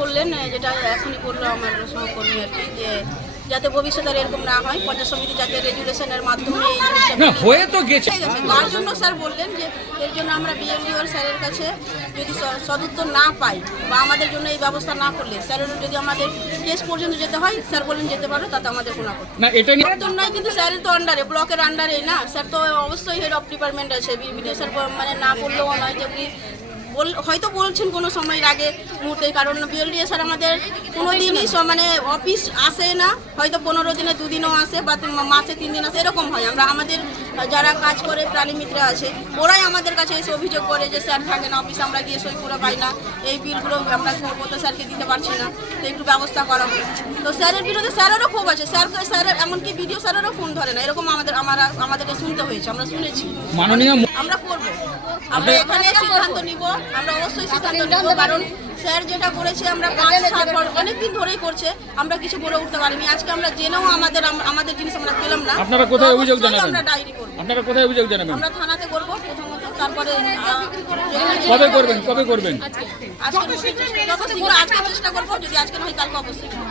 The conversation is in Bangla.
বললেন যেটা এখনই বলল আমার সহকর্মী আর কি যে যাতে ভবিষ্যতে এরকম না হয় পঞ্চায়েত সমিতি যাতে রেজুলেশনের মাধ্যমে এই জিনিসটা না হয়ে তো গেছে। তার জন্য স্যার বললেন যে এর জন্য আমরা বিএলডিওর স্যারের কাছে যদি সদুত্তর না পাই বা আমাদের জন্য এই ব্যবস্থা না করলে স্যারের যদি আমাদের কেস পর্যন্ত যেতে হয় স্যার বলেন যেতে পারো তাতে আমাদের কোনো না এটা নিয়ে তো নয় কিন্তু স্যারের তো আন্ডারে ব্লকের আন্ডারে না। স্যার তো অবশ্যই হেড অফ ডিপার্টমেন্ট আছে। বিডিও স্যার মানে না বললেও নয় যে উনি বল হয়তো বলছেন কোনো সময়ের আগে মুহূর্তে কারণ বিএলডিএ স্যার আমাদের কোনো দিনই মানে অফিস আসে না হয়তো পনেরো দিনে দুদিনও আসে বা মাসে তিন দিন আসে এরকম হয়। আমরা আমাদের যারা কাজ করে প্রাণী মিত্র আছে ওরাই আমাদের কাছে এসে অভিযোগ করে যে স্যার থাকে না অফিস আমরা গিয়ে সই করে পাই না এই বিলগুলো আমরা তো স্যারকে দিতে পারছি না তো একটু ব্যবস্থা করা তো স্যারের বিরুদ্ধে স্যারেরও খুব আছে স্যার স্যারের এমনকি ভিডিও স্যারেরও ফোন ধরে না এরকম আমাদের আমরা আমাদেরকে শুনতে হয়েছে আমরা শুনেছি। আমরা করব। আমরা এখানে সিদ্ধান্ত নিব। আমরা অবশ্যই সিদ্ধান্ত নিব কারণ স্যার যেটা করেছে আমরা পাঁচ সাত অনেক দিন ধরেই করছে আমরা কিছু বলে উঠতে পারিনি। আজকে আমরা জেনেও আমাদের আমাদের জিনিস আমরা পেলাম না। আপনারা কোথায় অভিযোগ জানাবেন? আমরা ডায়েরি করব। আপনারা কোথায় অভিযোগ জানাবেন? আমরা থানাতে করব প্রথমত তারপরে কবে করবেন? কবে করবেন? আজকে যত আজকে চেষ্টা করব যদি আজকে নয় কালকে অবশ্যই করব।